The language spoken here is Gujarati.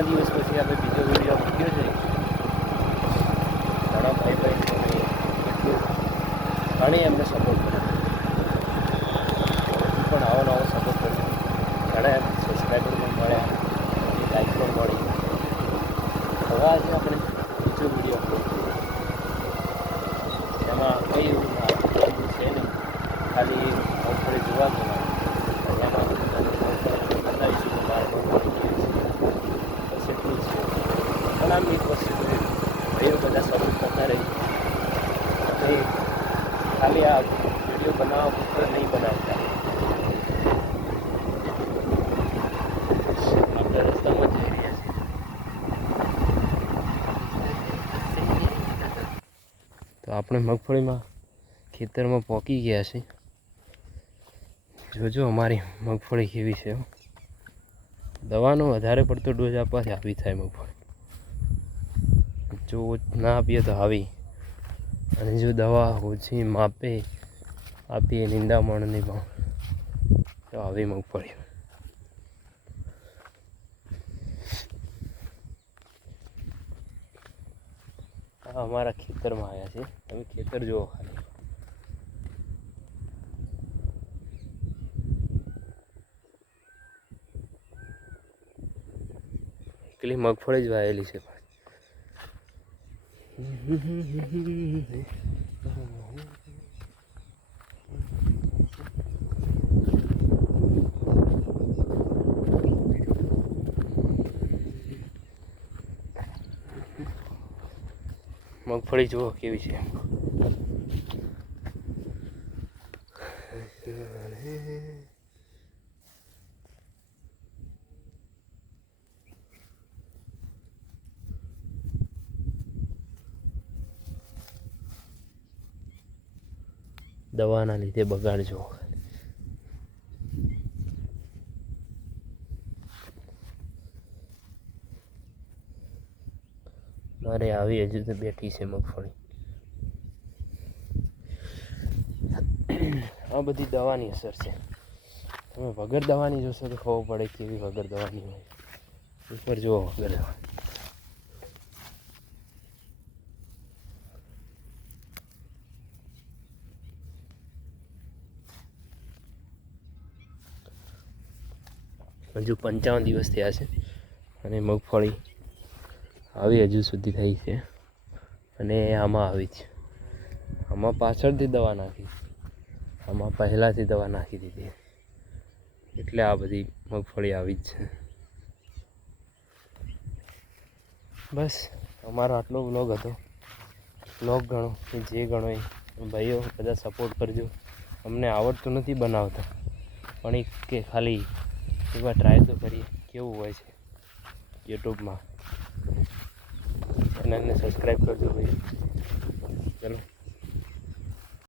પછી આપણે બીજો વીડિયો મૂક્યો છે. ઘણા ભાઈ ભાઈ એટલું ઘણી એમને સપોર્ટ કર્યો. પણ આવો નવો સપોર્ટ કર્યો. ઘણા એમ સબસ્ક્રાઈબર પણ મળ્યા લાઈક પણ મળી. હવે આજે આપણે બીજો વીડિયો અપલોડ એમાં કંઈ એવું ના એવું છે નહીં ખાલી મગફળી જોવા જવાનું એમાં મગફળી બતાવીશું કે મારે મગફળી કેવી છે બસ એટલું જ છે આમ એક વસ્તુ જોઈ ભાઈઓ બધા સપોર્ટ કરતા રહી. ખાલી આ વીડિયો બનાવવા પૂરતો નહીં બનાવતા. તો આપણે મગફળીમાં ખેતરમાં પોકી ગયા છે. જોજો અમારી મગફળી કેવી છે દવાનો વધારે પડતો ડોઝ આપવાથી આવી થાય મગફળી. જો ના આપીએ તો આવી અને જો દવા ઓછી માપે, આપીએ નિંદામણની પણ, તો આવી મગફળી આ અમારા ખેતરમાં આવ્યા છે. તમે ખેતર જુઓ ખાલી. એકલી મગફળી જ વાયેલી છે. મગફળી જુઓ કેવી છે દવાના લીધે બગાડ જોવો મારે આવી હજુ તો બેઠી છે મગફળી. આ બધી દવાની અસર છે. તમે વગર દવાની જોશો તો ખબર પડે કેવી વગર દવાની હોય. ઉપર જુઓ વગર દવા. હજુ પંચાવન દિવસ થયા છે અને મગફળી આવી હજુ સુધી થઈ છે અને આમાં આવી છે આમાં પાછળથી દવા નાખી. આમાં પહેલાંથી દવા નાખી દીધી. એટલે આ બધી મગફળી આવી જ છે. બસ, અમારો આટલો વ્લોગ હતો. વ્લોગ ગણો કે જે ગણો એ. ભાઈઓ, બધા સપોર્ટ કરજો. અમને આવડતું નથી બનાવતા. પણ એક કે ખાલી એકવાર ટ્રાય તો કરીએ કેવું હોય છે યુટ્યુબમાં. ચેનલને સબસ્ક્રાઈબ કરજો ભાઈ. ચલો.